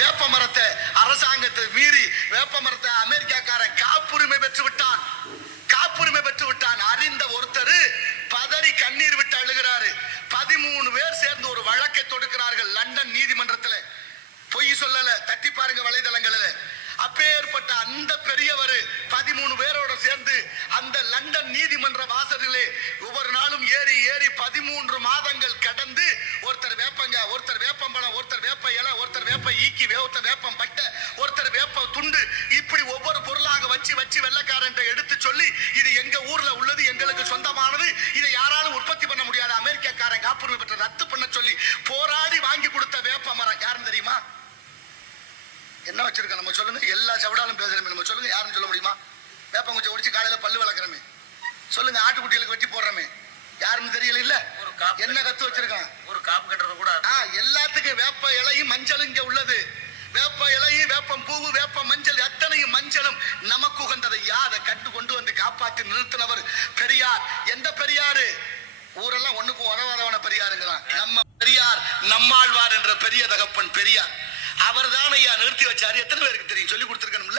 வேப்ப மரத்தை அரசாங்கத்தை மீறி வேப்ப மரத்தை அமெரிக்காக்காரன் காப்புரிமை பெற்று விட்டான். காப்புரிமை பெற்று விட்டான். அறிந்த ஒருத்தர் பதறி கண்ணீர் விட்டு அழுகிறாரு. 13 பேர் சேர்ந்து ஒரு வழக்கை தொடுக்கிறார்கள் லண்டன் நீதிமன்றத்தில். பொய் சொல்லல, தட்டி பாருங்க வலைதளங்களில். அப்பேற்பட்ட அந்த பெரியவர் 13 பேரோட சேர்ந்து அந்த லண்டன் நீதிமன்ற வாசலிலே ஒவ்வொரு நாளும் ஏறி ஏறி 13 மாதங்கள் கடந்து ஒருத்தர் வேப்பங்க, ஒருத்தர் வேப்பம்பழம், ஒருத்தர் வேப்ப இலை, ஒருத்தர் வேப்ப ஈக்கி, ஒருத்தர் வேப்பம் பட்டை, ஒருத்தர் வேப்ப துண்டு, இப்படி ஒவ்வொரு பொருளாக வச்சு வச்சு வெள்ளக்காரன் எடுத்து சொல்லி இது எங்க ஊர்ல உள்ளது, எங்களுக்கு சொந்தமானது, இதை யாராலும் உற்பத்தி பண்ண முடியாது, அமெரிக்காக்காரன் காப்புரிமை பெற்ற ரத்து பண்ண சொல்லி போராடி வாங்கி கொடுத்த வேப்ப மரம் யாருன்னு தெரியுமா? என்ன வச்சிருக்க நம்ம சொல்லுங்க. எல்லா சவடாலும் பேசுறமே நம்ம சொல்லுங்க. யாருன்னு சொல்ல முடியுமா? வேப்பங்குச்சி ஒடிச்சு காலையில பல்லு வளர்க்குறமே சொல்லுங்க. ஆட்டுக்குட்டிகளுக்கு வெட்டி போடுறமே யாருன்னு தெரியல. இல்ல என்ன கத்து வச்சிருக்கான்? ஒரு காப்பு கட்டுறது கூட. எல்லாத்துக்கும் வேப்ப இலையும் மஞ்சள் இங்க உள்ளது. வேப்ப இலையும் வேப்பம் பூவு வேப்ப மஞ்சள் அத்தனையும் மஞ்சளும் நமக்கு உகந்ததை அதை கட்டு கொண்டு வந்து காப்பாற்றி நிறுத்தினவர் பெரியார். எந்த பெரியாரு? ஊரெல்லாம் ஒண்ணுக்கும் உதவாதவன பெரியாருங்கிறான். நம்ம பெரியார் நம்மாழ்வார் என்ற பெரிய தகப்பன் பெரியார். அவர் தான் ஐயா நிறுத்தி வச்சாரு. எத்தனை பேருக்கு தெரியும்? சொல்லி கொடுத்துருக்கணும்ல.